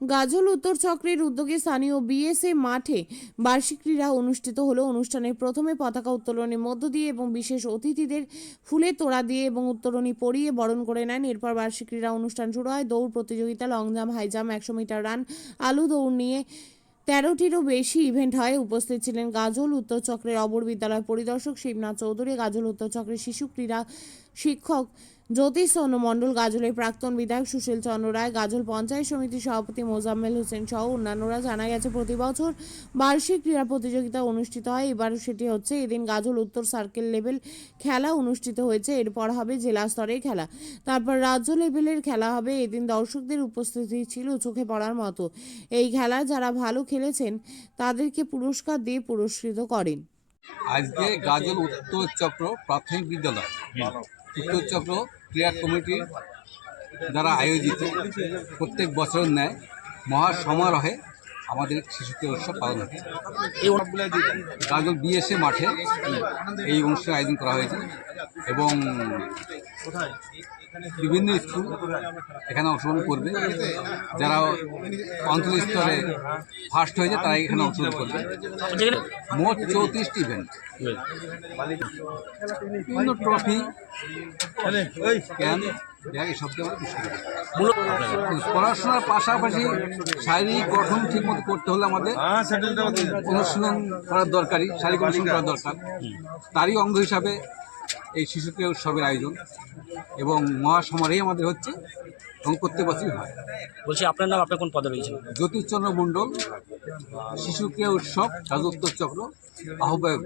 গাজল উত্তর চক্রের উদ্যোগে স্থানীয় বিএসএ মাঠে বার্ষিক ক্রীড়া অনুষ্ঠিত হলো। অনুষ্ঠানে প্রথমে পতাকা উত্তোলনের মধ্য দিয়ে এবং বিশেষ অতিথিদের ফুলের তোড়া দিয়ে এবং উত্তরণী পরিয়ে বরণ করে নেন। এরপর বার্ষিক ক্রীড়া অনুষ্ঠান শুরু হয়। দৌড় প্রতিযোগিতা, long jump, high jump, 100 metre run, আলু দৌড় নিয়ে 13টিরও বেশি ইভেন্ট হয়। উপস্থিত ছিলেন গাজল উত্তর চক্রের অবর বিদ্যালয় পরিদর্শক শিবনাথ চৌধুরী, গাজল উত্তর চক্রের শিশু ক্রীড়া শিক্ষক জ্যোতিষ চন্দ্র মণ্ডল, গাজলের প্রাক্তন বিধায়ক সুশীল চন্দ্র রায়, গাজল পঞ্চায়েত সমিতির সভাপতি মোজাম্মেল হোসেন সহ অন্যান্যরা। জানা গেছে প্রতি বছর বার্ষিক ক্রীড়া প্রতিযোগিতা অনুষ্ঠিত হয়। এবার সেটি হচ্ছে এদিন গাজল উত্তর সার্কেল লেভেল খেলা অনুষ্ঠিত হয়েছে। এরপর হবে জেলা স্তরের খেলা, তারপর রাজ্য লেভেলের খেলা হবে। এদিন দর্শকদের উপস্থিতি ছিল চোখে পড়ার মতো। এই খেলায় যারা ভালো খেলেছেন তাদেরকে পুরস্কার দিয়ে পুরস্কৃত করেন। আজকে গাজল উত্তর চক্র প্রাথমিক বিদ্যালয় উত্তর চক্র ক্রীড়া কমিটির দ্বারা আয়োজিত প্রত্যেক বছরের ন্যায় মহা সমারোহে আমাদের শিশু ক্রীড়া উৎসব পালন হচ্ছে। গাজল বিএসএ মাঠে এই অনুষ্ঠানের আয়োজন করা হয়েছে এবং বিভিন্ন স্কুল এখানে অংশগ্রহণ করবে। যারা অঞ্চল স্তরে ফার্স্ট হয়েছে তারা এখানে অংশগ্রহণ করবে। মোট 34টি ইভেন্ট, বিভিন্ন ট্রফি, ক্যাম্প, এসব দিয়ে আমরা পড়াশোনার পাশাপাশি শারীরিক গঠন ঠিক মতো করতে হলে আমাদের অনুশীলন করার দরকারি, শারীরিক অনুশীলন করার দরকার। তারই অঙ্গ হিসাবে এই শিশু ক্রীড়া উৎসবের আয়োজন এবং মহাসমারোহে আমাদের হচ্ছে এবং প্রত্যেক বছরই হয়। বলছি আপনার নাম, আপনার কোন পদে রয়েছে? জ্যোতিষচন্দ্র মণ্ডল, শিশু ক্রীড়া উৎসব গাজল উত্তর চক্র আহ্বায়ক।